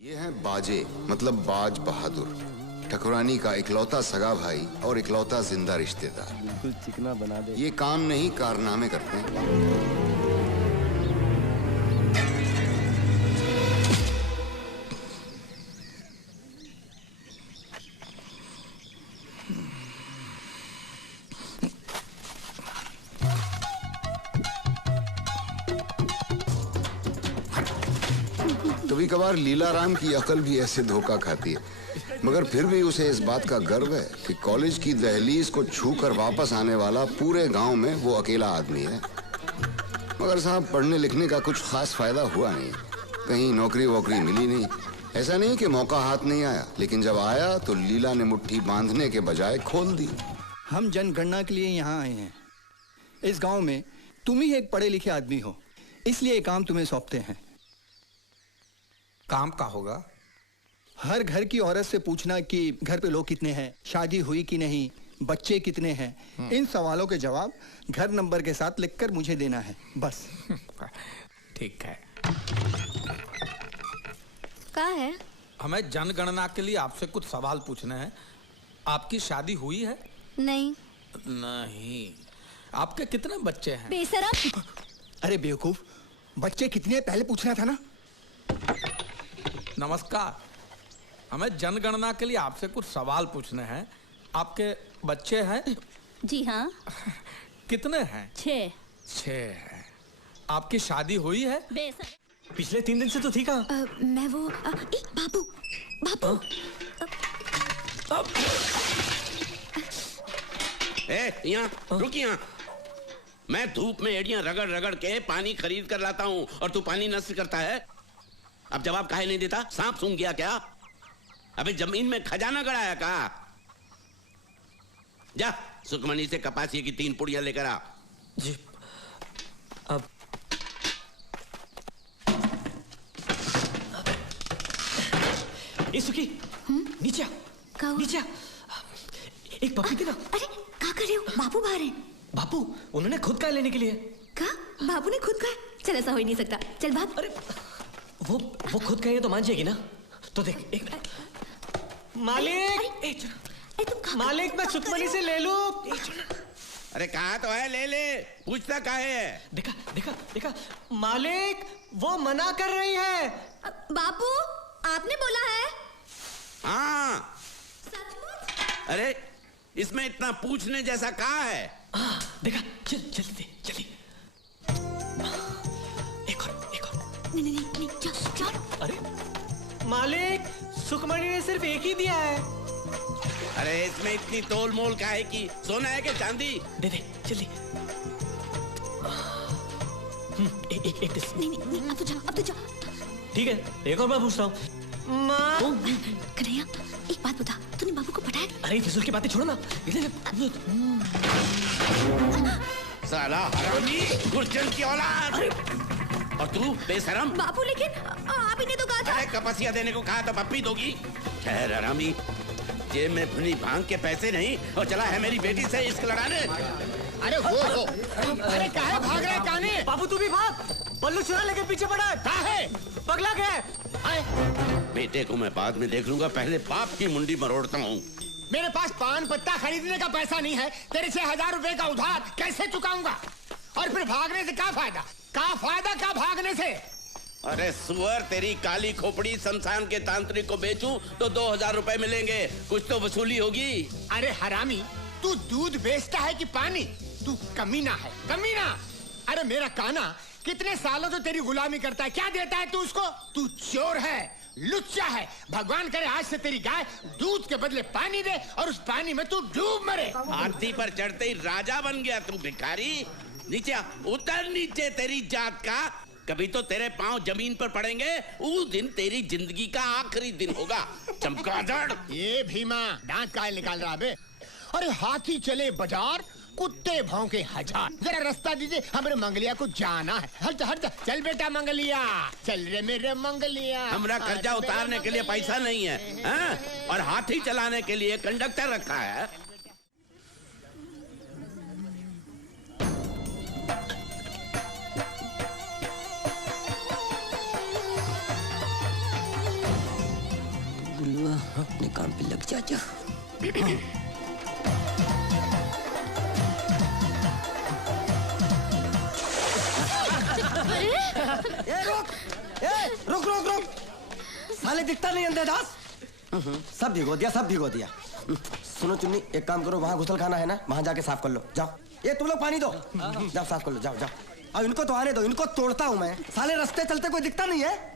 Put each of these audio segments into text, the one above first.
ये हैं बाजे, मतलब बाज बहादुर, ठकुरानी का इकलौता सगा भाई और इकलौता जिंदा रिश्तेदार। बिल्कुल चिकना बना दे। ये काम नहीं कारनामे करते हैं। कभी कभार लीलाराम की अकल भी ऐसे धोखा खाती है, मगर फिर भी उसे इस बात का गर्व है कि कॉलेज की दहलीज को छूकर वापस आने वाला पूरे गांव में वो अकेला आदमी है। मगर साहब, पढ़ने लिखने का कुछ खास फायदा हुआ नहीं, कहीं नौकरी वोकरी मिली नहीं। ऐसा नहीं कि मौका हाथ नहीं आया, लेकिन जब आया तो लीला ने मुट्ठी बांधने के बजाय खोल दी। हम जनगणना के लिए यहाँ आए हैं। इस गांव में तुम ही एक पढ़े लिखे आदमी हो, इसलिए ये काम तुम्हें सौंपते हैं। काम का होगा? हर घर की औरत से पूछना कि घर पे लोग कितने हैं, शादी हुई कि नहीं, बच्चे कितने हैं। इन सवालों के जवाब घर नंबर के साथ लिखकर मुझे देना है, बस। ठीक है। क्या है? हमें जनगणना के लिए आपसे कुछ सवाल पूछने हैं। आपकी शादी हुई है? नहीं। नहीं। आपके कितने बच्चे हैं? बेशरम। अरे बेवकूफ, बच्चे कितने पहले पूछना था ना। नमस्कार, हमें जनगणना के लिए आपसे कुछ सवाल पूछने हैं। आपके बच्चे हैं? जी हाँ। कितने हैं? 6। 6 हैं। आपकी शादी हुई है? बेशरम। पिछले 3 दिन से तो थी कहाँ? मैं वो बाबू बाबू। यहाँ रुक, यहाँ मैं धूप में एड़ियां रगड़ रगड़ के पानी खरीद कर लाता हूँ और तू पानी नष्ट करता है। अब जवाब काहे नहीं देता? सांप सूंघ गया क्या? अबे जमीन में खजाना गड़ाया का? जा सुखमनी से कपासिए की 3 पुड़ियां लेकर आ। जी। अब ए सुखी, नीचे आ, नीचे आ। एक पप्पी देना। अरे क्या कर रहे हो? बाबू बाहर है। बापू, उन्होंने खुद का लेने के लिए। क्या? बाबू ने खुद का? चल, ऐसा हो ही नहीं सकता। चल बाप। अरे वो खुद कहेगा तो मान जाएगी ना। तो देख, एक मिनट। मालिक, मालिक, मैं सुखमनी से ले लूं? अरे कहा तो है, ले ले। पूछता काहे है? देखा देखा देखा, मालिक वो मना कर रही है। बाबू, आपने बोला है? हाँ। सचमुच? अरे इसमें इतना पूछने जैसा कहा है? देखा, चल जल्दी जल्दी। एक और। नहीं, चल। अरे मालिक, सुखमणी ने सिर्फ एक ही दिया है। अरे इसमें इतनी तोल मोल काहे की? सोना है कि चांदी? दे दे जल्दी। एक नहीं, अब तो जा। ठीक है, एक और बार पूछता हूँ। माँ। कन्हैया, एक बात बता, तूने बाबू को पटाया? अरे फिजूल की बातें छोड़ो ना। साला हरामी, गुर्जन की औलाद। और तू बेशरम। बाबू, लेकिन आप ही ने तो कहा था। अरे कपसिया देने को कहा तो पप्पी दोगी? खैर हरामी, जेब में भुनी भांग के पैसे नहीं और चला है मेरी बेटी से इश्क लड़ाने। अरे वो अरे काहे भाग रहे काने? बाबू तू भी भाग, बल्लू चुरा लेके पीछे पड़ा है। काहे? पगला गया। बेटे को मैं बाद में देख लूंगा, पहले बाप की मुंडी मरोड़ता हूँ। मेरे पास पान पत्ता खरीदने का पैसा नहीं है, तेरे 6,000 रुपए का उधार कैसे चुकाऊंगा? और फिर भागने से क्या फायदा? क्या भागने से? अरे सुअर, तेरी काली खोपड़ी शमशान के तांत्रिक को बेचूं तो 2,000 रुपए मिलेंगे, कुछ तो वसूली होगी। अरे हरामी, तू दूध बेचता है कि पानी? तू कमीना है, कमीना। अरे मेरा काना कितने सालों से तेरी गुलामी करता है, क्या देता है तू उसको? तू चोर है, लुच्चा है। भगवान करे आज से तेरी गाय दूध के बदले पानी दे और उस पानी में तू डूब मरे। हाथी पर चढ़ते ही राजा बन गया तू भिखारी। नीचे उतर नीचे, तेरी जात का। कभी तो तेरे पांव जमीन पर पड़ेंगे, उस दिन तेरी जिंदगी का आखिरी दिन होगा। चमगादड़। ये भीमा दांत काहे निकाल रहा बे? अरे हाथी चले बाजार, कुत्ते भौंके हजार। जरा रास्ता दीजिए, हमारे मंगलिया को जाना है। हट जा, चल बेटा मंगलिया, चल रे मेरे मंगलिया। हमरा कर्जा उतारने के लिए पैसा नहीं है, हाँ? और हाथी चलाने के लिए कंडक्टर रखा है। बुलवा अपने काम पे लग जा। रुक रुक रुक, साले दिखता नहीं अंधेदास। सब भिगो दिया। सुनो चुन्नी, एक काम करो, वहाँ घुसल खाना है ना, वहाँ जाके साफ कर लो। जाओ, ये तुम लोग पानी दो, जाओ साफ कर लो, जाओ। अब इनको तो आने दो, इनको तोड़ता हूँ मैं। साले रास्ते चलते कोई दिखता नहीं है।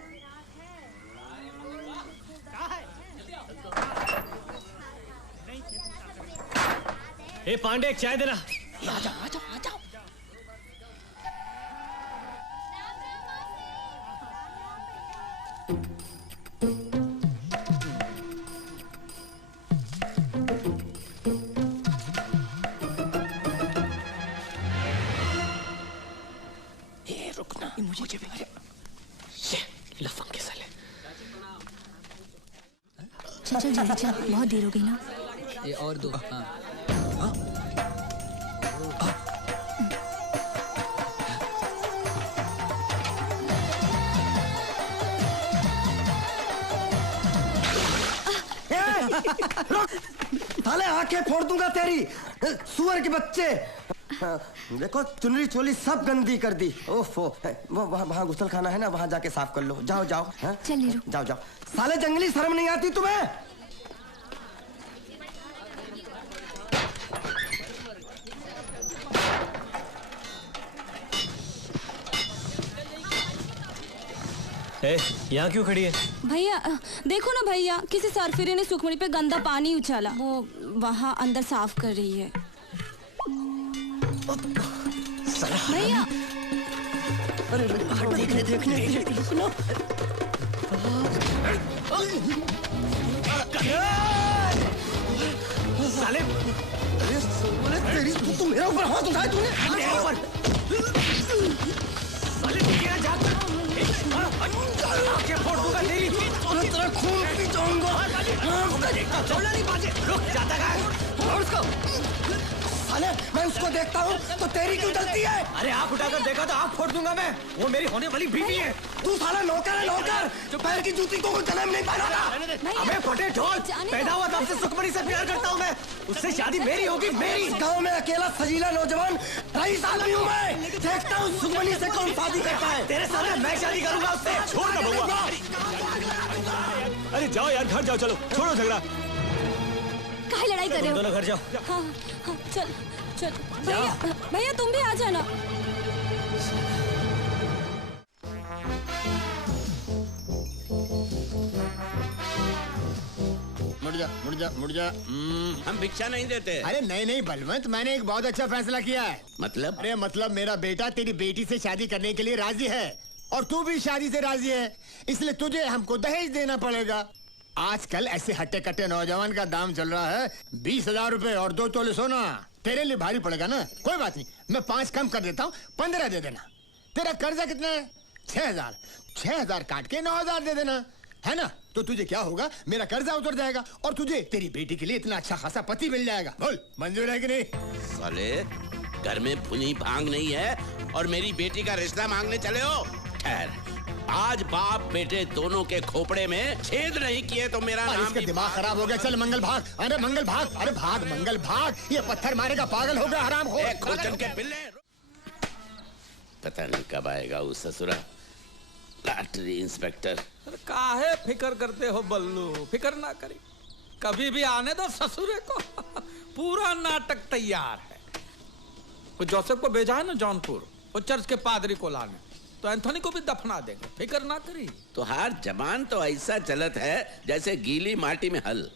ए पांडे, एक चाय देना। आ जाओ। मुझे भी ये लफंग के साले। चल जल्दी चल, बहुत देर हो गई ना। ये और दो। हाँ। साले आंखें फोड़ दूंगा तेरी, सुअर के बच्चे। देखो चुनरी चोली सब गंदी कर दी। ओफो, वो वहाँ गुसल खाना है ना, वहाँ जाके साफ कर लो। जाओ। चल नीरू, जाओ। साले जंगली शर्म नहीं आती तुम्हें? यहाँ क्यों खड़ी है? भैया देखो ना भैया, किसी सरफिरे ने सुखमणी पे गंदा पानी उछाला, वो वहाँ अंदर साफ कर रही है। भैया देखने सुनो। साले तेरी तू मेरे ऊपर हाथ उठाए तूने। साले क्या जाता आंखें फोड़ दूंगा तेरी, तेरा खून पी जाऊंगा। छोड़ना नहीं बाजे, रुक जाता है। और उसको साले, मैं उसको देखता हूँ तो तेरी क्यों जलती है? अरे आँख उठाकर देखा तो आँख फोड़ दूंगा मैं। वो मेरी होने वाली बीवी है। तू साला नौकर है, नौकर। जो पैर की जूती को गले में नहीं पहना था। अबे फटे ढोल, पैदा हुआ तब से सुखमणी से प्यार करता हूँ मैं। उससे शादी मेरी होगी, मेरी। गांव में अकेला सजीला नौजवान 23 आदमी हूँ मैं। देखता हूँ सुखमणी से कौन शादी करता है। तेरे सामने मैं शादी करूंगा उससे। छोड़ ना बउआ। अरे जाओ यार, घर जाओ, चलो छोड़ो झगड़ा। काहे लड़ाई कर रहे हो? दोनों घर जाओ। हाँ, चल भैया तुम भी आ जाना। मुड़ जा। हम भिक्षा नहीं देते। अरे नहीं बलवंत, मैंने एक बहुत अच्छा फैसला किया है। मतलब? अरे मतलब मेरा बेटा तेरी बेटी से शादी करने के लिए राजी है और तू भी शादी से राजी है, इसलिए तुझे हमको दहेज देना पड़ेगा। आजकल ऐसे हट्टे कट्टे नौजवान का दाम चल रहा है 20,000 रुपए और 2 तोले सोना। तेरे लिए भारी पड़ेगा ना? कोई बात नहीं, मैं 5 कम कर देता हूँ, 15 दे देना। तेरा कर्जा कितना है? 6,000 काट के 9,000 दे देना, है ना? तो तुझे क्या होगा, मेरा कर्जा उतर जाएगा और तुझे तेरी बेटी के लिए इतना अच्छा खासा पति मिल जाएगा। बोल मंजूर है कि नहीं? साले, घर में भुनी भांग नहीं है और मेरी बेटी का रिश्ता मांगने चले हो? खैर, आज बाप बेटे दोनों के खोपड़े में छेद नहीं किए तो मेरा नाम इसका दिमाग खराब हो गया। चल मंगल भाग, अरे मंगल भाग, अरे भाग मंगल भाग। ये पत्थर मारेगा, पागल हो गया, हराम हो। खोचन के पिल्ले। पता नहीं कब आएगा वो ससुरा लॉटरी इंस्पेक्टर। काहे फिकर करते हो बल्लू? फिकर ना करी, कभी भी आने दो ससुरे को। पूरा नाटक तैयार है। वो जोसेफ को भेजा है ना जौनपुर, वो चर्च के पादरी को लाने, तो एंथोनी को भी दफना देंगे, फिकर ना करी। तो हर जबान तो ऐसा चलत है जैसे गीली माटी में हल।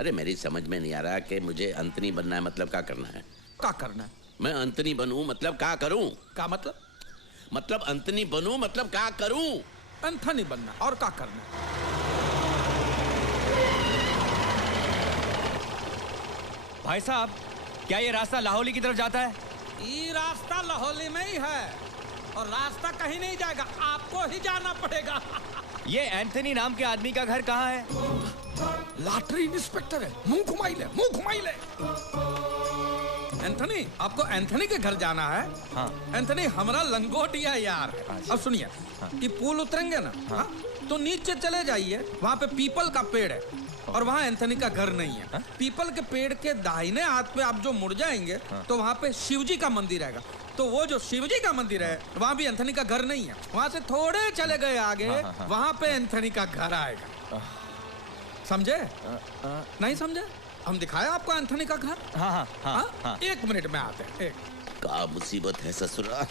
अरे मेरी समझ में नहीं आ रहा कि मुझे अंतनी बनना है, मतलब क्या करना है? क्या करना है? मैं अंतनी बनूं मतलब क्या करूं? क्या मतलब? मतलब अंतनी बनूं मतलब क्या करूं? एंथोनी बनना, और क्या करना है? भाई साहब, क्या ये रास्ता लाहौली की तरफ जाता है? ये रास्ता लाहौली में ही है और रास्ता कहीं नहीं जाएगा, आपको ही जाना पड़ेगा। ये एंथनी नाम के आदमी का घर कहाँ है? लॉटरी इंस्पेक्टर है, मुंह घुमाई ले। एंथनी, आपको एंथनी के घर जाना है? हाँ। एंथनी हमारा लंगोटिया यार है। अब सुनिए, ये पुल उतरेंगे ना, हाँ। तो नीचे चले जाइए, वहाँ पे पीपल का पेड़ है और वहाँ एंथनी का घर नहीं है। पीपल के पेड़ के दाहिने हाथ पे आप जो मुड़ जाएंगे तो वहाँ पे शिवजी का मंदिर आएगा। तो वो जो शिवजी का मंदिर है वहाँ भी एंथनी का घर नहीं है। वहाँ से थोड़े चले गए आगे, वहाँ पे एंथनी का घर आएगा। समझे? नहीं समझे? हम दिखाया आपको एंथनी का घर? हाँ। 1 मिनट में आते हैं। क्या मुसीबत है ससुरा?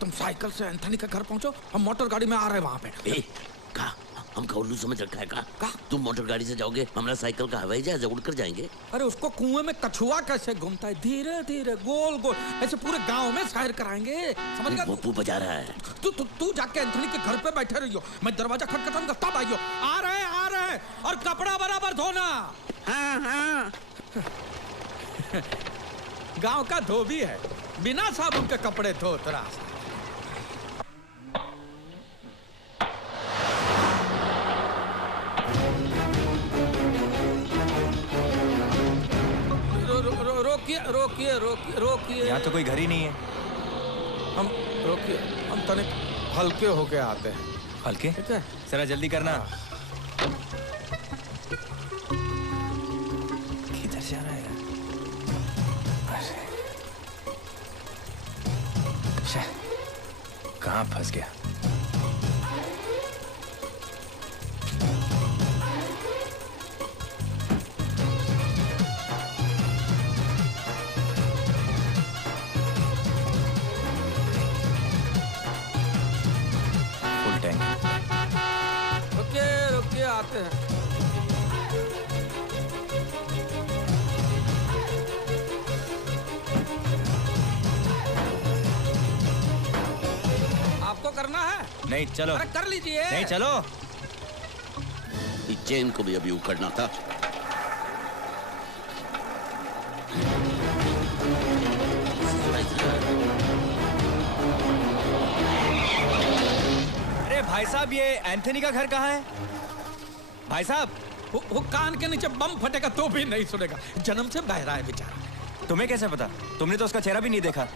तुम साइकिल से एंथनी के घर पहुंचो, हम मोटर गाड़ी में आ रहे हैं वहाँ पे। हमका उल्लू समझ रखा है का? तुम मोटर गाड़ी से जाओगे, हमारा साइकिल का हवाई जहाज उड़कर जाएंगे। अरे उसको कुएं में कछुआ कैसे घूमता है, धीरे धीरे गोल गोल ऐसे पूरे गांव में सैर कराएंगे। समझ गया? पप्पू बजा रहा है। तू जाके एंथनी के घर पे बैठे रहियो, मैं दरवाजा खटखटाऊंगा तब आइयो। आ रहे हैं और कपड़ा बराबर धोना। हाँ। गांव का धोबी है, बिना साबुन के कपड़े धो तरा। रोकिए। यहाँ तो कोई घर ही नहीं है। हम तनिक हल्के होके आते हैं। हल्के? ठीक है, जरा जल्दी करना। किधर जा रहा है यार? कहाँ फंस गया? रुकिए आते हैं। आपको करना है? नहीं, चलो। अरे कर लीजिए। नहीं, चलो। इस चेन को भी अभी उखड़ना था। अरे भाई साहब, ये एंथनी का घर कहाँ है? भाई साहब, वो कान के नीचे बम फटेगा तो भी नहीं सुनेगा। जन्म से बहरा है बेचारा। तुम्हें कैसे पता? तुमने तो उसका चेहरा भी नहीं देखा।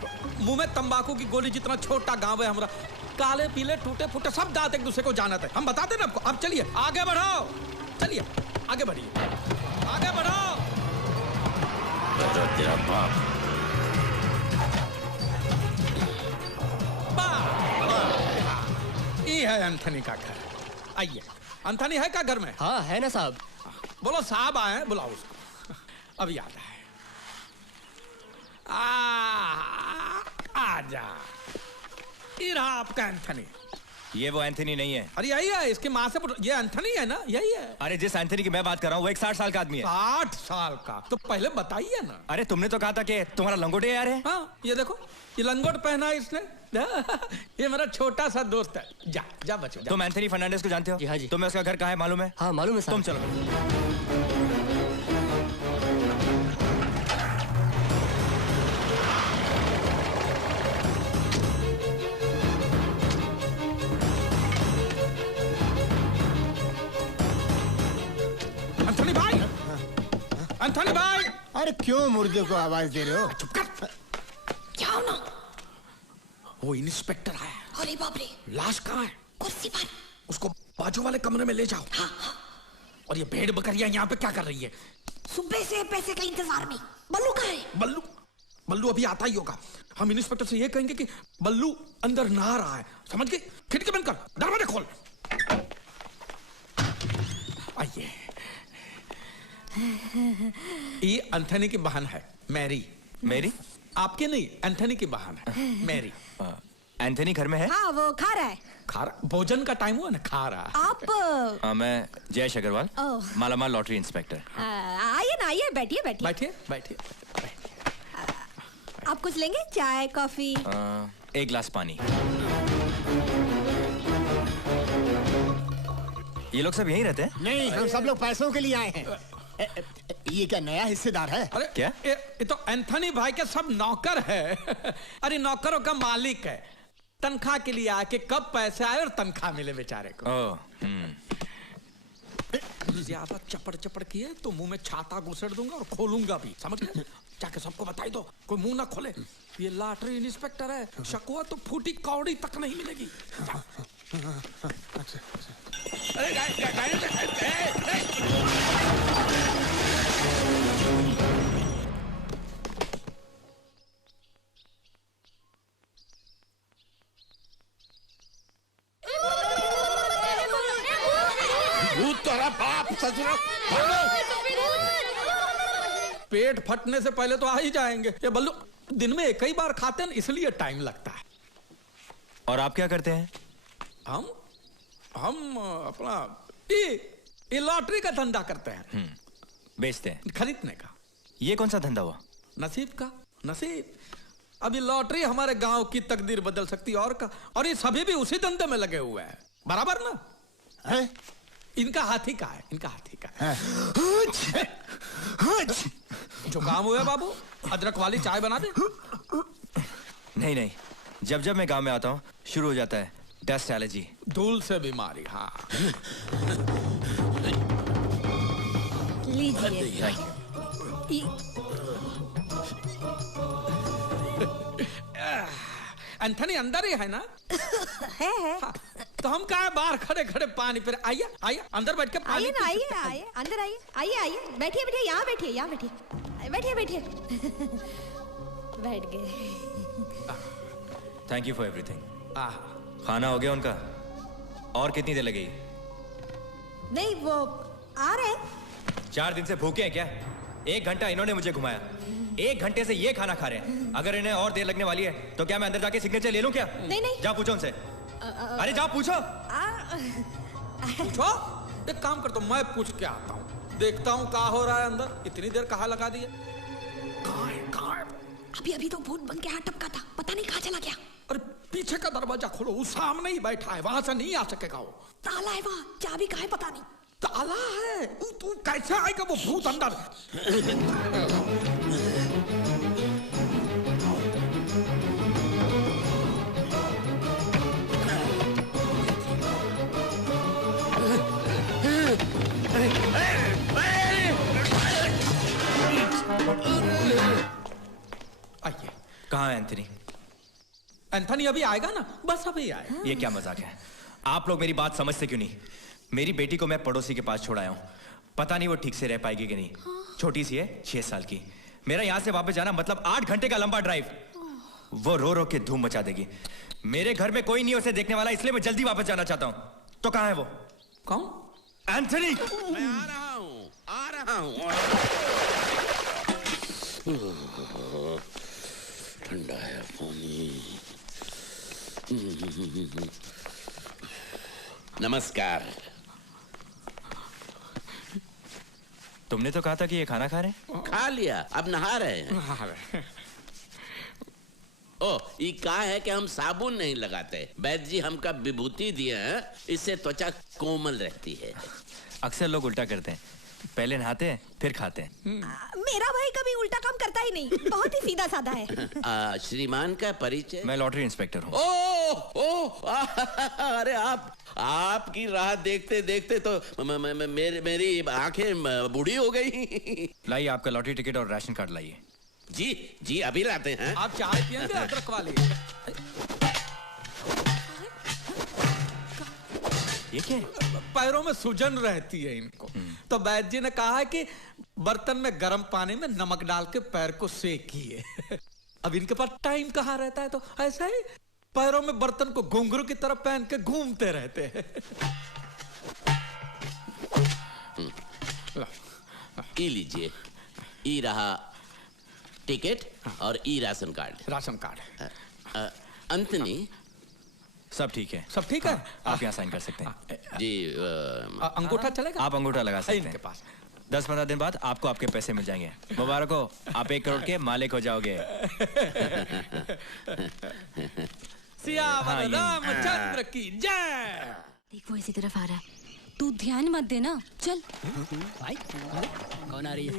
मुंह में तंबाकू की गोली जितना छोटा गांव है हमारा। काले पीले टूटे फूटे सब दांत एक दूसरे को जानते हैं। हम बताते ना आपको। अब चलिए आगे बढ़ाओ, चलिए आगे बढ़िए, आगे बढ़ाओ। तेरा बाप। ये है एंथनी का घर। आइए। एंथनी है क्या घर में? हाँ है ना साहब। बोलो साहब आए हैं, बुलाओ उसको। अभी आता है। आजा। ये रहा आपका एंथनी। ये वो एंथनी नहीं है। अरे यही है, इसकी माँ से ये एंथनी है ना, यही है। अरे जिस एंथनी की मैं बात कर रहा हूँ वो एक 60 साल का आदमी है। 60 साल का? तो पहले बताइए ना। अरे तुमने तो कहा था कि तुम्हारा लंगोटे यार है। हाँ, ये देखो, ये लंगोट पहना है इसने। ये मेरा छोटा सा दोस्त है। जा बच्चों। तुम एंथनी फर्नांडिस को जानते हो? जी हाँ जी। तुम्हें उसका घर कहाँ है मालूम है? हाँ मालूम है साहब। तुम चलो। एंथनी भाई! अरे क्यों मुर्दे को आवाज दे रहे हो? चुप कर। क्या हो ना? वो इंस्पेक्टर आया। अरे बाप रे! लाश कहाँ है? कुर्सी पर। उसको बाजू वाले कमरे में ले जाओ। हाँ। और ये भेड़ बकरियां यहाँ पे क्या कर रही है? सुबह से पैसे का इंतजार में। बल्लू कहाँ है? बल्लू अभी आता ही होगा। हम इंस्पेक्टर से ये कहेंगे कि बल्लू अंदर नहा रहा है। समझ गए? खिड़की बंद कर, दरवाजा खोल। आइए। ये एंथनी की बहन है, मैरी। मैरी? आपके नहीं, एंथनी की बहन है, मैरी। एंथनी घर में है? हाँ, वो खा रहा है। खा रहा? भोजन का टाइम हुआ ना, खा रहा। आप? मैं जयेश अग्रवाल, मालामाल लॉटरी इंस्पेक्टर। आइए ना, आइए, बैठिए बैठिए। बैठिए बैठिए। आप कुछ लेंगे? चाय, कॉफी? एक गिलास पानी। ये लोग सब यहीं रहते हैं? नहीं, हम सब लोग पैसों के लिए आए हैं। ये क्या नया हिस्सेदार है? अरे क्या? ये तो एंथनी भाई के सब नौकर है। अरे नौकरों का मालिक है। तनख्वाह के लिए आके कब पैसे आए और तनख्वाह मिले बेचारे को। ज्यादा चपड़ चपड़ किए तो मुंह में छाता घुसेड़ दूंगा और खोलूंगा भी। समझ गए? जाके सबको बताई दो, कोई मुंह ना खोले। ये लॉटरी इंस्पेक्टर है, शक हुआ तो फूटी कौड़ी तक नहीं मिलेगी। बाप ससुर पेट फटने से पहले तो आ ही जाएंगे ये बल्लू। दिन में एक ही बार खाते हैं इसलिए टाइम लगता है। और आप क्या करते हैं? हम अपना ये लॉटरी का धंधा करते हैं। बेचते हैं? खरीदने का। ये कौन सा धंधा हुआ? नसीब का। नसीब। अभी लॉटरी हमारे गांव की तकदीर बदल सकती है और ये सभी भी उसी धंधे में लगे हुए हैं। बराबर ना है? इनका हाथी का है। इनका हाथी का है। जो काम हुआ बाबू, अदरक वाली चाय बना दे। नहीं नहीं, जब जब मैं गांव में आता हूँ शुरू हो जाता है डस्ट एलर्जी, धूल से बीमारी। हाँ लीजिए। एंथनी अंदर ही है ना? है। हाँ, तो हम कहा बाहर खड़े खड़े पानी पे। आइए आइए अंदर बैठ के पानी। आइए ना, आइए अंदर आइए। आइए बैठिए बैठिए, यहाँ बैठिए, यहाँ बैठिए, बैठिए बैठिए। बैठ गए। Thank you for everything. खाना हो गया उनका? और कितनी देर लगेगी? नहीं वो आ रहे हैं। 4 दिन से भूखे हैं क्या? 1 घंटा इन्होंने मुझे घुमाया, 1 घंटे से ये खाना खा रहे हैं। अगर इन्हें और देर लगने वाली है तो क्या मैं अंदर जाके सिग्नेचर ले लूं क्या? नहीं। जा पूछो उनसे। अरे जा पूछो। पूछो। एक काम कर, तो मैं पूछ के आता हूँ, देखता हूँ क्या हो रहा है अंदर। इतनी देर कहाँ लगा दी है? अभी तो भूत बन के यहाँ टपका था, पता नहीं कहाँ चला गया। अरे पीछे का दरवाजा खोलो, वो सामने ही बैठा है, वहां से नहीं आ सकेगा वो। ताला है वहाँ, चाबी कहाँ है पता नहीं। ताला है? तू कैसे आएगा वो भूत अंदर? आइए। कहाँ है एंथनी? एंथनी अभी आएगा ना, बस अभी आएगा। ये क्या मजाक है? आप लोग मेरी बात समझते क्यों नहीं? मेरी बेटी को मैं पड़ोसी के पास छोड़ आया हूँ, पता नहीं वो ठीक से रह पाएगी कि नहीं। छोटी सी है, 6 साल की। मेरा यहाँ से वापस जाना मतलब 8 घंटे का लंबा ड्राइव। वो रो रो के धूम मचा देगी। मेरे घर में कोई नहीं उसे देखने वाला, इसलिए मैं जल्दी वापस जाना चाहता हूँ। तो कहाँ है वो? कौन? मैं एंथनी। आ रहा हूँ। ठंडा है पानी। नमस्कार। तुमने तो कहा था कि ये खाना खा रहे हैं। खा लिया, अब नहा रहे हैं। ओ, ये कहा है कि हम साबुन नहीं लगाते। वैद्य जी हमका विभूति दिए हैं, इससे त्वचा कोमल रहती है। अक्सर लोग उल्टा करते हैं, पहले नहाते हैं फिर खाते हैं। मेरा भाई कभी उल्टा काम करता ही नहीं, बहुत ही सीधा साधा है। श्रीमान का परिचय? मैं लॉटरी इंस्पेक्टर हूँ। अरे आपकी राह देखते देखते तो मेरी आंखें बूढ़ी हो गई। लाइए आपका लॉटरी टिकट और राशन कार्ड लाइए। जी अभी लाते हैं। आप चाय पियेंगे अदरक वाली? ये क्या है? पैरों में सूजन रहती है इनको, तो वैद्य जी ने कहा है कि बर्तन में गर्म पानी में नमक डाल के पैर को सेकिए। अब इनके पास टाइम कहाँ रहता है, तो ऐसा ही पैरों में बर्तन को घुंघरू की तरफ पहन के घूमते रहते हैं। ई लीजिए, ई रहा टिकट और ई राशन कार्ड। Ration card. अंतनी सब ठीक है? सब ठीक है। आप यहाँ साइन कर सकते हैं। जी अंगूठा चलेगा? आप अंगूठा लगा सकते हैं। इनके पास 10-15 दिन बाद आपको आपके पैसे मिल जाएंगे। मुबारक हो, आप 1 करोड़ के मालिक हो जाओगे। सियावर रामचंद्र की जय। देख वो इसी तरफ आ रहा है, तू ध्यान मत देना। चल। भाई कौन आ रही है?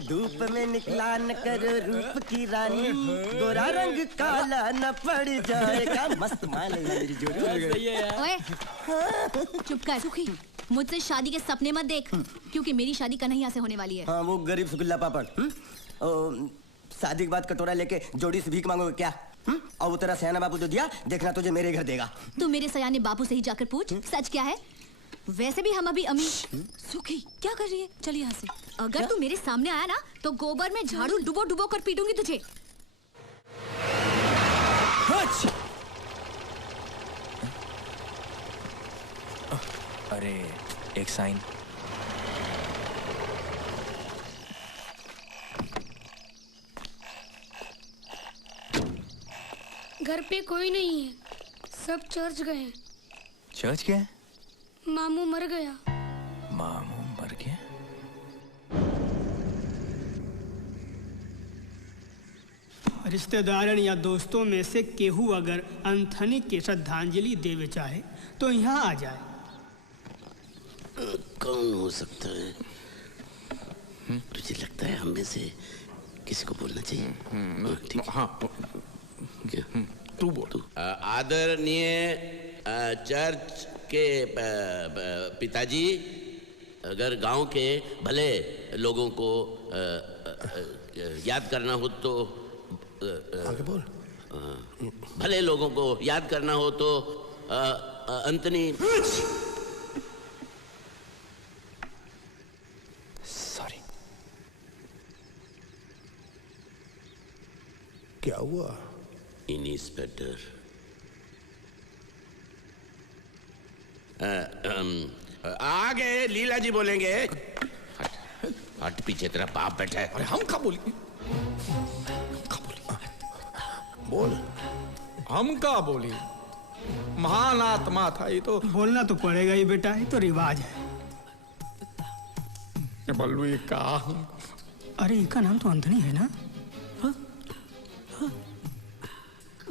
धूप में निकला न करो रूप की रानी, गोरा रंग काला न पड़ जाएगा। मस्त माल है मेरी जोड़ी। ओए, चुप कर सुखी, मुझसे शादी के सपने मत देख, क्योंकि मेरी शादी कन्हैया से होने वाली है। हाँ वो गरीब सुगुल्ला पापड़। शादी के बाद कटोरा लेके जोड़ी से भीख मांगोगे क्या? और वो तेरा सयाना बाबू जो दिया, देखना तुझे मेरे घर देगा। तू मेरे सयाने बाबू से ही जाकर पूछ सच क्या है। वैसे भी हम अभी अमीर। सुखी क्या कर रही है? चल यहाँ से। अगर तू मेरे सामने आया ना तो गोबर में झाड़ू डुबो डुबो कर पीटूंगी तुझे। अरे एक साइन। घर पे कोई नहीं है, सब चर्च गए। चर्च क्या है? मामू मर गया। मामू मर गया? रिश्तेदारन या दोस्तों में से केहू अगर एंथनी के श्रद्धांजलि देवे चाहे तो यहाँ आ जाए। कौन हो सकता है? तुझे लगता है हम में से किसी को बोलना चाहिए? ठीक। हाँ तू बोल। आदरणीय चर्च के पिताजी, अगर गांव के भले लोगों को याद करना हो तो आगे बोल। भले लोगों को याद करना हो तो एंथनी। सॉरी। क्या हुआ? इंस्पेक्टर आगे लीला जी बोलेंगे। हट पीछे, तेरा बाप बैठा है। अरे हम का बोली? बोल। हम का बोली? महान आत्मा था ये तो। बोलना तो पड़ेगा ही बेटा, ये तो रिवाज है। बल्लू ये का? अरे इनका नाम तो एंथनी है ना?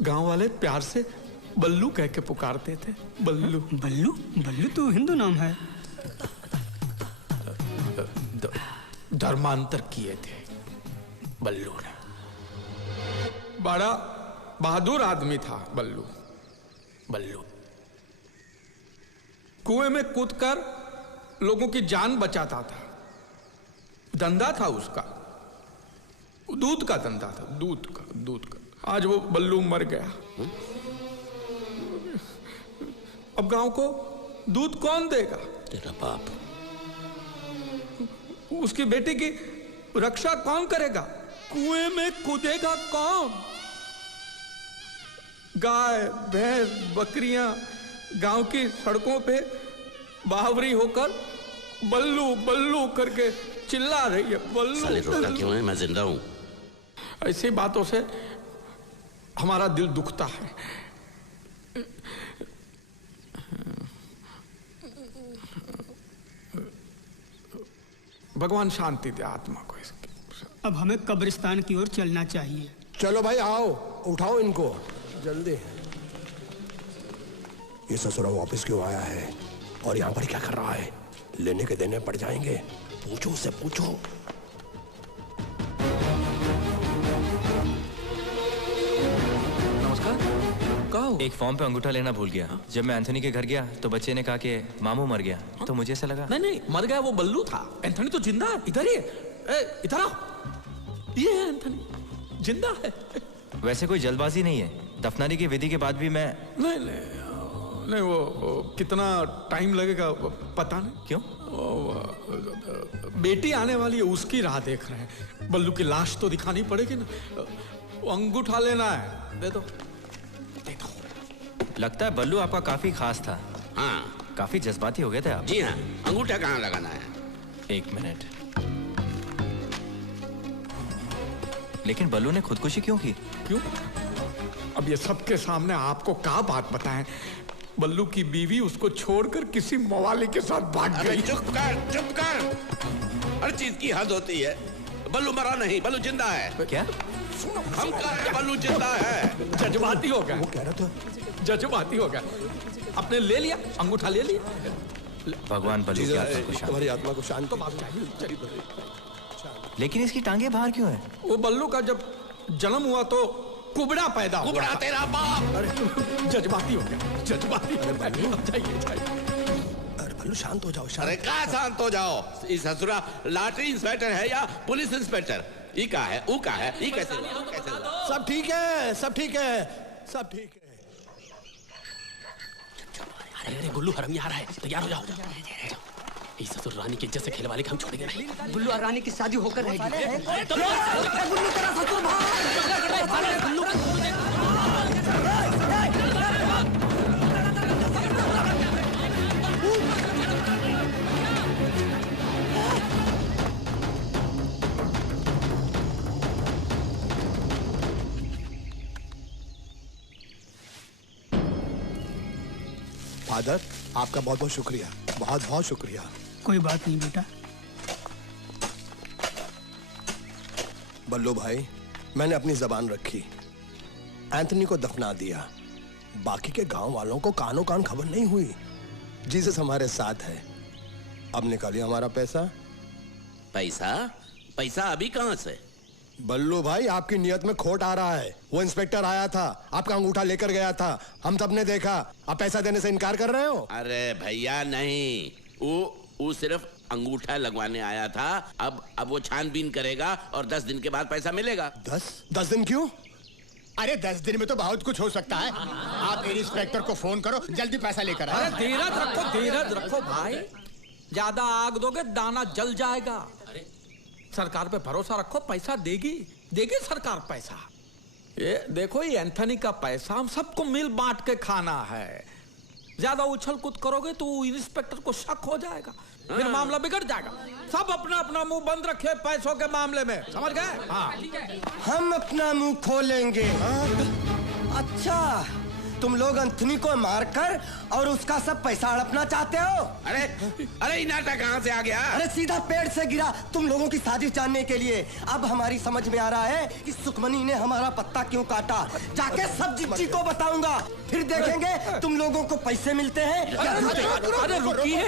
गांव वाले प्यार से बल्लू कह के पुकारते थे। बल्लू बल्लू बल्लू तो हिंदू नाम है। धर्मांतर किए थे बल्लू ने। बड़ा बहादुर आदमी था बल्लू। बल्लू कुएं में कूदकर लोगों की जान बचाता था। धंधा था उसका, दूध का धंधा था। दूध का। आज वो बल्लू मर गया। अब गांव को दूध कौन देगा? तेरा बाप। उसकी बेटी की रक्षा कौन करेगा? कुएं में कूदेगा कौन? गाय भैंस बकरियां गांव की सड़कों पे बावरी होकर बल्लू बल्लू करके चिल्ला रही है। बल्लू साले रोता क्यों है? मैं जिंदा हूं। ऐसी बातों से हमारा दिल दुखता है। भगवान शांति दे आत्मा को इसकी। अब हमें कब्रिस्तान की ओर चलना चाहिए। चलो भाई आओ, उठाओ इनको जल्दी। ये ससुरा वापस क्यों आया है और यहाँ पर क्या कर रहा है? लेने के देने पड़ जाएंगे। पूछो उससे, पूछो। एक फॉर्म पे अंगूठा लेना भूल गया। जब मैं एंथनी के घर गया तो बच्चे ने कहा कि मामू मर गया। तो मुझे ऐसा लगा नहीं मर गया वो बल्लू था। एंथनी तो जिंदा है। इधर ही है। इधर आओ। ये है एंथनी, जिंदा है। वैसे कोई जल्दबाजी नहीं है। दफनाने की विधि के बाद भी मैं नहीं वो कितना टाइम लगेगा पता नहीं। क्यों? बेटी आने वाली है, उसकी राह देख रहे हैं। बल्लू की लाश तो दिखानी पड़ेगी ना। वो अंगूठा लेना है। दे दो। लगता है बल्लू आपका काफी खास था। हाँ, काफी जज्बाती हो गए थे आप। जी हाँ। अंगूठा कहाँ लगाना है? एक मिनट। लेकिन बल्लू ने खुदकुशी क्यों की? क्यों? अब ये सबके सामने आपको क्या बात बताएं? बल्लू की बीवी उसको छोड़कर किसी मवाली के साथ भाग गई। चुप कर। हर चीज की हद होती है। बल्लू मरा नहीं, बल्लू जिंदा है। क्या? हम कह रहे हैं बल्लू जिंदा है। जज्बाती हो गया। वो कह रहा था। जज्बाती हो गया। आपने ले लिया, अंगूठा ले लिया। भगवान बल्लू की आत्मा को शांति। तुम्हारी आत्मा को शांति। लेकिन इसकी टांगे बाहर क्यों है? वो बल्लू का जब जन्म हुआ तो कुबड़ा पैदा हुआ। कुबड़ा तेरा बाप। अरे जज्बाती हो गया। जज्बाती। अरे जाइए। अरे बल्लू शांत हो जाओ। अरे कहाँ शांत हो जाओ? इस ससुरा लॉटरी इंस्पेक्टर है या पुलिस इंस्पेक्टर? ई का है, ऊ का है, ई कैसे? सब ठीक है, सब ठीक है, सब ठीक है। अरे अरे गुल्लू हरम आ रहा है, तैयार हो जाओ। इस ससुर रानी की इज्जत से खेल वाले का हम छोड़ेंगे नहीं। गुल्लू और रानी की शादी होकर रहेगी। गुल्लू तेरा ससुर फादर, आपका बहुत बहुत शुक्रिया, बहुत बहुत शुक्रिया। कोई बात नहीं बेटा। बल्लू भाई, मैंने अपनी जबान रखी, एंथनी को दफना दिया। बाकी के गांव वालों को कानो कान खबर नहीं हुई। जीसस हमारे साथ है। अब निकालिए हमारा पैसा। पैसा? पैसा अभी कहां से? बल्लू भाई, आपकी नियत में खोट आ रहा है। वो इंस्पेक्टर आया था, आपका अंगूठा लेकर गया था, हम सबने देखा। अब पैसा देने से इनकार कर रहे हो? अरे भैया नहीं, वो सिर्फ अंगूठा लगवाने आया था। अब वो छानबीन करेगा और 10 दिन के बाद पैसा मिलेगा। 10 दिन क्यों? अरे 10 दिन में तो बहुत कुछ हो सकता है। आप इंस्पेक्टर को फोन करो, जल्दी पैसा लेकर आओ। अरे धीरज रखो भाई, ज्यादा आग दोगे दाना जल जाएगा। सरकार पे भरोसा रखो, पैसा देगी सरकार पैसा। ये देखो, ये एंथनी का पैसा हम सबको मिल बांट के खाना है। ज्यादा उछल कूद करोगे तो इंस्पेक्टर को शक हो जाएगा, फिर मामला बिगड़ जाएगा। सब अपना अपना मुंह बंद रखे पैसों के मामले में, समझ गए? हाँ, हम अपना मुंह खोलेंगे। अच्छा, तुम लोग एंथनी को मारकर और उसका सब पैसा हड़पना चाहते हो? अरे नाटक कहां से आ गया? अरे सीधा पेड़ से गिरा तुम लोगों की साजिश जानने के लिए। अब हमारी समझ में आ रहा है कि सुखमनी ने हमारा पत्ता क्यों काटा। जाके सब जिज्जी को बताऊंगा, फिर देखेंगे तुम लोगों को पैसे मिलते हैं। अरे रुकिए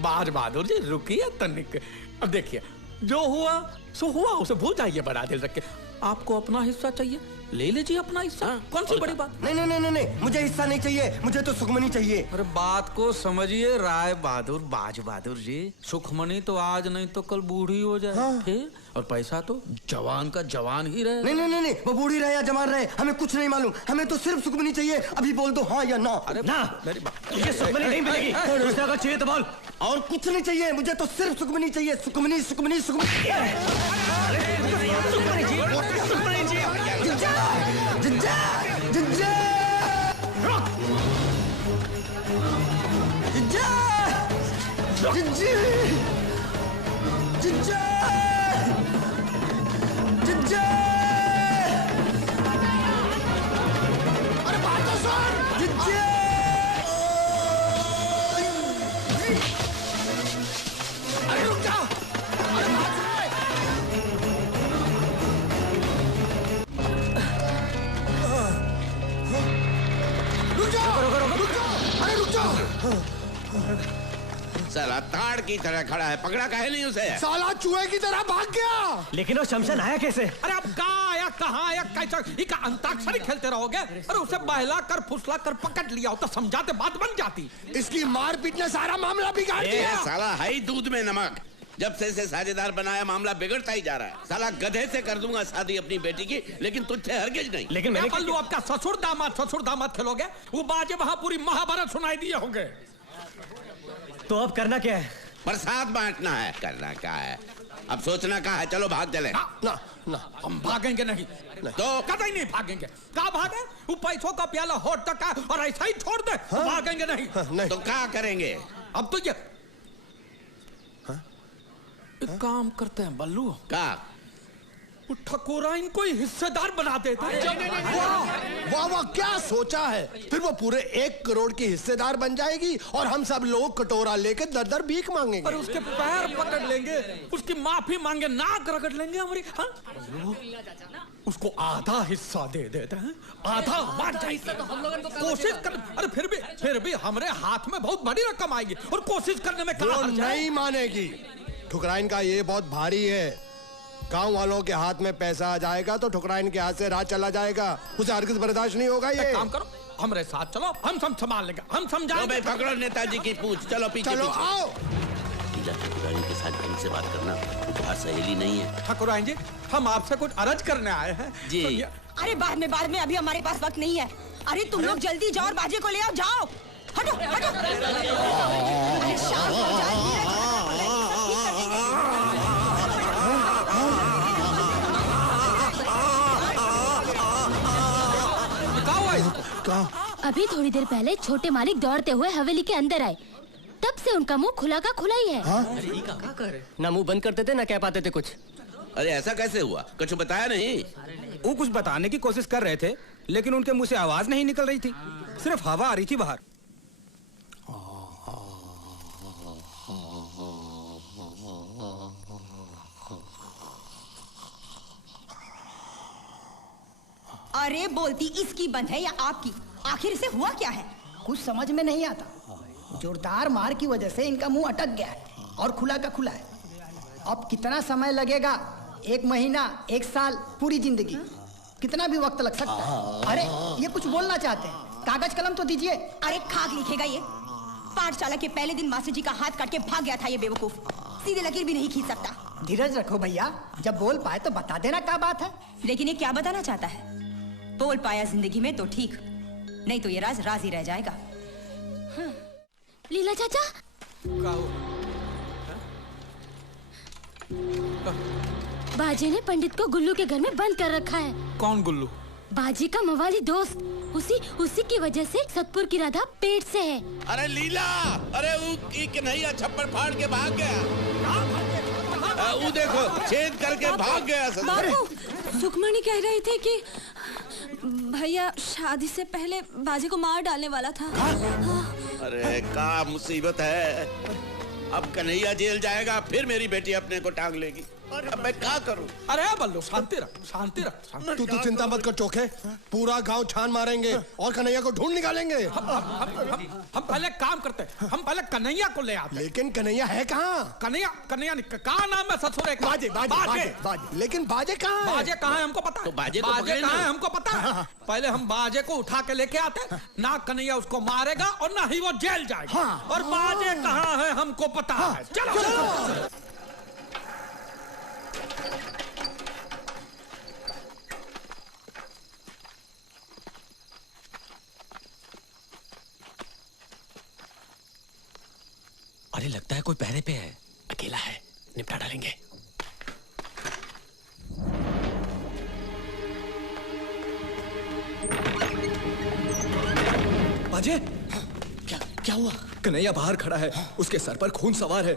बाज बहादुर जी, रुकिए तनिक। अब देखिए, जो हुआ सो हुआ, उसे भूल जाइए बड़ा दिल रख के। आपको अपना हिस्सा चाहिए, ले लीजिए अपना हिस्सा। कौन सी बड़ी बात? नहीं, मुझे हिस्सा नहीं चाहिए, मुझे तो सुखमनी चाहिए। अरे बात को समझिए राय बहादुर, बाज बहादुर जी। सुखमनी तो आज नहीं तो कल बूढ़ी हो जाए, फिर और पैसा तो जवान का जवान ही रहे। नहीं, वो बूढ़ी रहे या जवान रहे, हमें कुछ नहीं मालूम। हमें तो सिर्फ सुखमनी चाहिए। अभी बोल दो हाँ या ना। अरे ना, मेरी बात, ये सुखमनी नहीं मिलेगी। अगर चाहिए तो बोल। और कुछ नहीं चाहिए, मुझे तो सिर्फ सुखमनी चाहिए। सुखमनी। अरे बात तो सुन। अरे रुक जा। अरे बात साला ताड़ की तरह खड़ा है, पकड़ा काहे नहीं उसे? साला चूहे की तरह भाग गया। लेकिन वो शमशान आया कैसे? अरे अब कहाँ आया, कहाँ आया, कैसा? इका अंताक्षरी खेलते रहोगे? अरे उसे बहला कर फुसला कर पकड़ लिया होता, समझाते बात बन जाती। इसकी मारपीट ने सारा मामला बिगाड़ दिया। साला है ही दूध में नमक। जब से इसे साझेदार बनाया, मामला बिगड़ता ही जा रहा है। साला गधे से कर दूंगा शादी अपनी बेटी की, लेकिन तुझसे हरगिज नहीं। लेकिन मैं पल्लू आपका ससुर दामाद खेलोगे, वो बाजे वहां पूरी महाभारत सुनाई दिए होंगे। तो अब करना क्या है? प्रसाद बांटना है। करना क्या है? अब सोचना क्या है? चलो भाग चले। ना, हम भागेंगे नहीं। तो कतई नहीं भागेंगे। कहाँ भागे? वो पैसों का प्याला होठ तक का और ऐसा ही छोड़ दे। भागेंगे नहीं। तो क्या करेंगे? अब तो ये एक काम करते हैं बल्लू। क्या? वो ठकोरा इनको हिस्सेदार बना देता है। वाह, क्या सोचा है? फिर वो पूरे 1 करोड़ की हिस्सेदार बन जाएगी और हम सब लोग कटोरा लेके दर भीख मांगेंगे। और उसके पैर पकड़ लेंगे, उसकी माफी मांगे, नाक रगड़ लेंगे हमारी। हाँ? उसको आधा हिस्सा दे देते हैं, आधा बांट जाएगी। कोशिश कर। अरे फिर भी हमारे हाथ में बहुत बड़ी रकम आएगी और कोशिश करने में वो नहीं मानेगी। ठुकराइन का ये बहुत भारी है। गांव वालों के हाथ में पैसा आ जाएगा तो ठुकराइन के हाथ से राज चला जाएगा। उसे हरगिज़ बर्दाश्त नहीं होगा। ये काम करो, हमारे साथ चलो, हम सब संभाल लेंगे, हम समझाएंगे। पकड़ो नेताजी की पूछ। चलो पीछे। चलो आओ। जा ठाकुरानी के साथ ढंग से बात करना, वो तुम्हारी सहेली नहीं है। ठाकुरानी जी, हम आपसे कुछ अर्ज करने आए हैं जी। अरे बाद में अभी हमारे पास वक्त नहीं है। अरे तुम लोग जल्दी जाओ और बाजे को ले आओ, जाओ। हटो हटो। अरे शांत हो जाओ, धीरज अभी थोड़ी देर पहले छोटे मालिक दौड़ते हुए हवेली के अंदर आए, तब से उनका मुंह खुला का खुला ही है। ना मुंह बंद करते थे ना कह पाते थे कुछ। अरे ऐसा कैसे हुआ, कुछ बताया नहीं? वो कुछ बताने की कोशिश कर रहे थे, लेकिन उनके मुंह से आवाज नहीं निकल रही थी, सिर्फ हवा आ रही थी बाहर। अरे बोलती इसकी बंद है या आपकी? आखिर इसे हुआ क्या है? कुछ समझ में नहीं आता। जोरदार मार की वजह से इनका मुंह अटक गया है और खुला का खुला है। अब कितना समय लगेगा? 1 महीना, 1 साल, पूरी जिंदगी, कितना भी वक्त लग सकता है। अरे ये कुछ बोलना चाहते हैं, कागज कलम तो दीजिए। अरे खाक लिखेगा ये। पाठशाला के पहले दिन मास्टर जी का हाथ काट के भाग गया था ये बेवकूफ, सीधे लकीर भी नहीं खींच सकता। धीरज रखो भैया, जब बोल पाए तो बता देना क्या बात है। लेकिन ये क्या बताना चाहता है? बोल पाया जिंदगी में तो ठीक, नहीं तो ये राज राज ही रह जाएगा। हाँ। लीला चाचा, बाजे ने पंडित को गुल्लू के घर में बंद कर रखा है। कौन गुल्लू? बाजी का मवाली दोस्त। उसी की वजह से सतपुर की राधा पेट से है। अरे लीला, अरे वो कन्हैया छप्पर फाड़ के भाग गया। वो देखो छेद करके भाग गया। बाबू, सुखमणि कह रही थी कि भैया शादी से पहले बाजी को मार डालने वाला था। अरे क्या मुसीबत है, अब कन्हैया जेल जाएगा, फिर मेरी बेटी अपने को टांग लेगी। अब मैं क्या करूं? अरे बल्लू शांति रख, शांति रख। तू चिंता मत कर चोखे, पूरा गांव छान मारेंगे और कन्हैया को ढूंढ निकालेंगे। हम पहले काम करते हैं, हम पहले कन्हैया को ले आते। लेकिन कन्हैया है कहाँ? कन्हैया कहाँ नाम है ससुर? बाजे बाजे बाजे बाजे। लेकिन बाजे कहाँ है? बाजे कहाँ है हमको पता है। तो बाजे कहाँ है हमको पता है। पहले हम बाजे को उठा के लेके आते, ना कन्हैया उसको मारेगा और ना ही वो जेल जाएगा। और बाजे कहाँ है हमको पता है। चलो। अरे लगता है कोई पहरे पे है, अकेला है, निपटा डालेंगे। बाजे, क्या हुआ? कन्हैया बाहर खड़ा है, उसके सर पर खून सवार है।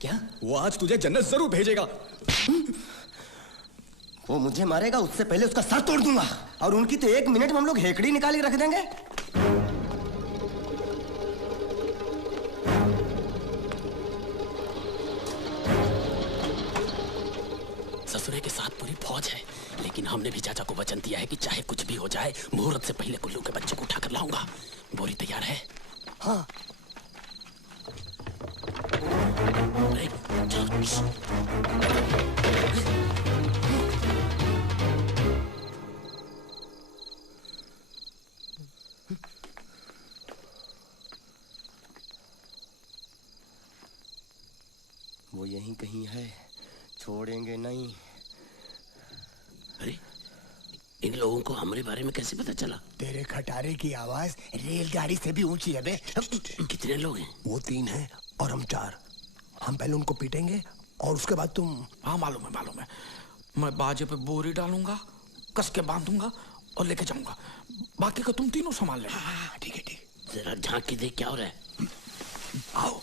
क्या? वो आज तुझे जन्नत जरूर भेजेगा। वो मुझे मारेगा, उससे पहले उसका सर तोड़ दूंगा। और उनकी तो 1 मिनट में हम लोग हेकड़ी निकाल के रख देंगे। ससुरे के साथ पूरी फौज है, लेकिन हमने भी चाचा को वचन दिया है कि चाहे कुछ भी हो जाए, मुहूर्त से पहले गुल्लू के बच्चे को उठाकर लाऊंगा। बोरी तैयार है? हाँ। वो यहीं कहीं है, छोड़ेंगे नहीं। अरे इन लोगों को हमारे बारे में कैसे पता चला? तेरे खटारे की आवाज रेलगाड़ी से भी ऊंची है बे। कितने लोग हैं? वो 3 हैं और हम 4। हम पहले उनको पीटेंगे और उसके बाद तुम। हाँ मालूम है। मैं बाजे पे बोरी डालूंगा, कस के बांधूंगा और लेके जाऊंगा। बाकी का तुम तीनों संभाल लेना। हाँ ठीक है। जरा झांक के देख क्या हो रहा है। आओ।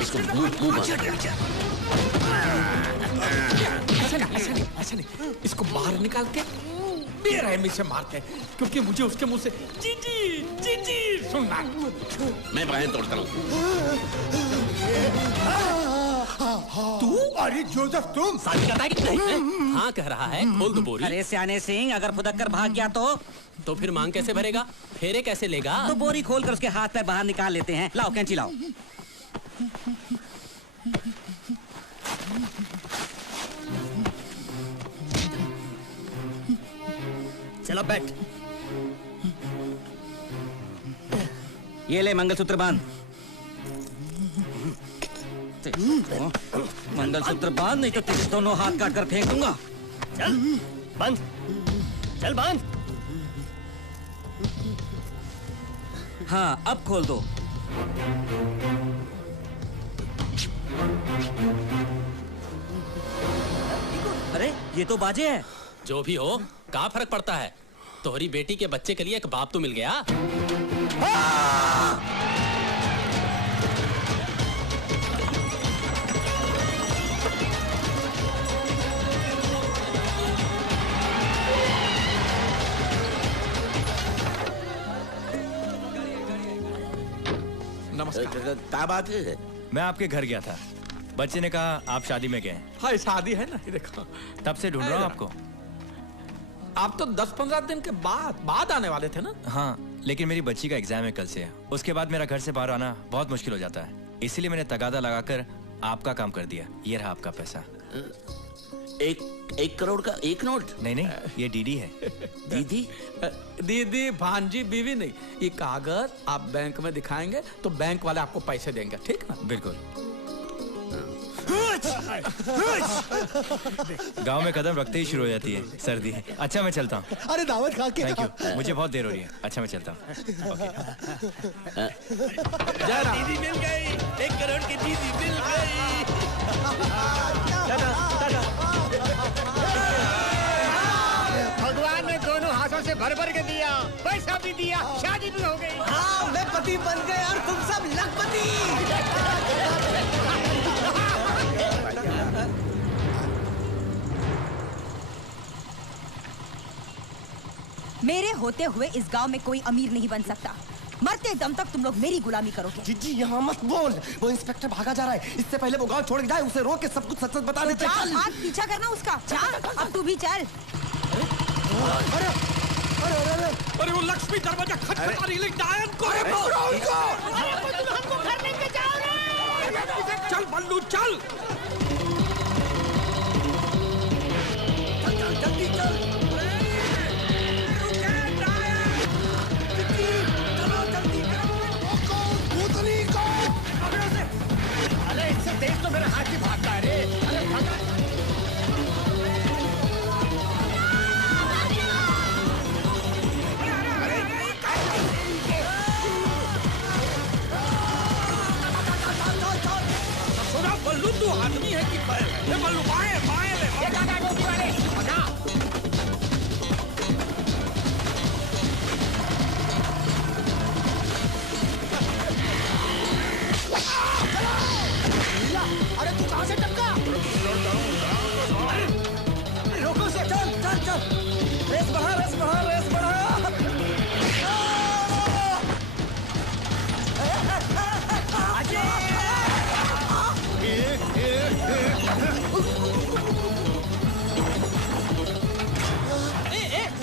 इसको मुंह ऐसा नहीं, इसको बाहर निकाल के बेरहमी से मारते हैं, क्योंकि मुझे उसके मुंह से जी सुनना। मैं बाहें तोड़ता हूँ। तू? अरे जोसेफ तुम? शादी करता है कि नहीं? हाँ कह रहा है, खोल दो बोरी। अरे सियाने सिंह, अगर फुदक कर भाग गया तो फिर मांग कैसे भरेगा? फेरे कैसे लेगा? तो बोरी खोल कर उसके हाथ पैर बाहर निकाल लेते हैं। लाओ कैंची लाओ। चलो बैठ। ये ले मंगलसूत्र बांध। मंगलसूत्र बांध, नहीं तो तेरे दोनों हाथ काट कर फेंक दूंगा। चल बांध, चल बांध। हाँ अब खोल दो। अरे ये तो बाजे है। जो भी हो, क्या फर्क पड़ता है? तोहरी बेटी के बच्चे के लिए एक बाप तो मिल गया। नमस्कार। क्या बात है? मैं आपके घर गया था, बच्चे ने कहा आप शादी में गए। हाँ शादी है ना, देखो तब से ढूंढ रहा हूँ आपको। आप तो 10-15 दिन के बाद आने वाले थे ना? हाँ, लेकिन मेरी बच्ची का एग्जाम है कल से। उसके बाद मेरा घर से बाहर आना बहुत मुश्किल हो जाता है, इसलिए मैंने तगादा लगाकर आपका काम कर दिया। ये रहा आपका पैसा। एक करोड़ का एक नोट? नहीं, ये डीडी है। दीदी? दीदी, भांजी, बीवी नहीं। ये कागज आप बैंक में दिखाएंगे तो बैंक वाले आपको पैसे देंगे, ठीक ना? बिल्कुल। गांव में कदम रखते ही शुरू हो जाती है सर्दी। अच्छा मैं चलता हूँ। अरे दावत खा के। थैंक यू, मुझे बहुत देर हो रही है। अच्छा मैं चलता हूँ। दीदी मिल गई, 1 करोड़ की दीदी मिल गई। भगवान ने दोनों हाथों से भर भर के दिया, पैसा भी दिया, शादी भी हो गई। हाँ मैं पति बन गए और तुम सब लखपति। मेरे होते हुए इस गांव में कोई अमीर नहीं बन सकता। मरते दम तक तुम लोग मेरी गुलामी करोगे। जीजी यहाँ मत बोल, वो इंस्पेक्टर भागा जा रहा है। इससे पहले वो गांव छोड़ के जाए, उसे रोक के सब कुछ सच सच बता देते। चल हाथ पीछा करना उसका। चल अब तू भी चल। अरे वो लक्ष्मी दरवाजा खटखटा रही है, डायन को है वो। अरे तुम हमको घर लेके जाओ रे। चल बल्लू चल। जल्दी चल। अरे इससे देख तो मेरा हाथ ही भागता है रे। अरे भागा। सुना बल्लू, तू आदमी है कि बैल है? बल्लू बाएं बाएं ले। अरे तू कहाँ से टपका? रोको से, चल चल चल। रेस बढ़ा, रेस बढ़ा, रेस बढ़ा।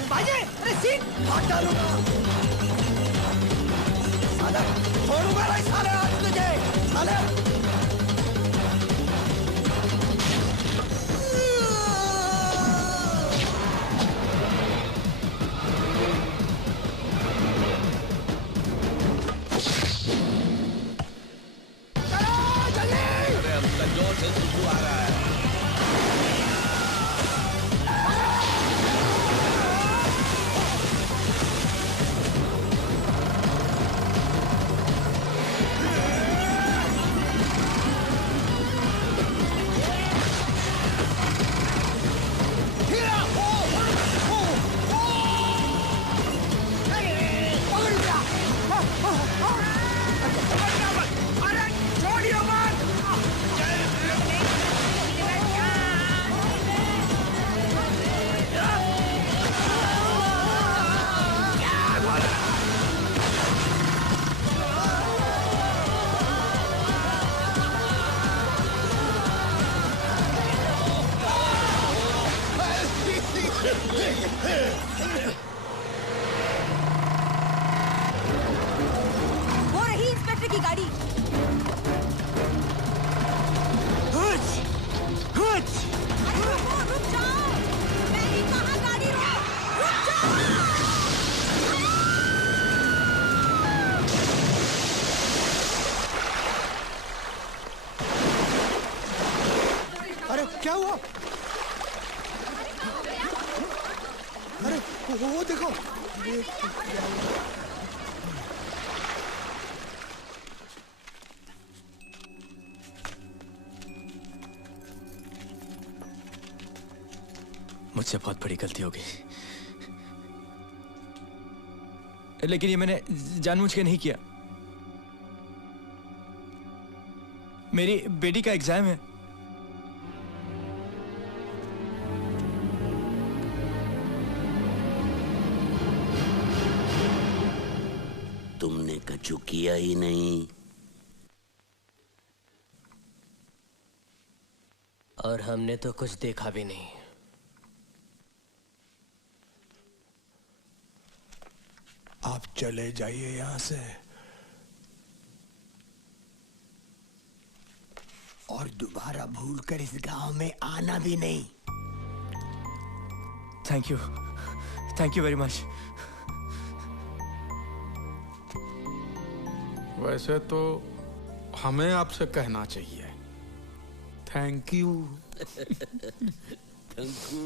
बाजे, अरे सीट भाग डालूंगा। साले छोड़ूंगा नहीं साले आज तुझे साले। जोर से सुसु आ रहा है। वो रही इंस्पेक्टर की गाड़ी। अरे रुक जाओ, मैंने कहा गाड़ी रुक जाओ। अरे क्या हुआ? अरे वो देखो। मुझसे बहुत बड़ी गलती हो गई, लेकिन ये मैंने जानबूझ के नहीं किया। मेरी बेटी का एग्जाम है। तुमने कछु किया ही नहीं। और हमने तो कुछ देखा भी नहीं। आप चले जाइए यहां से और दोबारा भूलकर इस गांव में आना भी नहीं। Thank you very much. वैसे तो हमें आपसे कहना चाहिए थैंक यू। Thank you.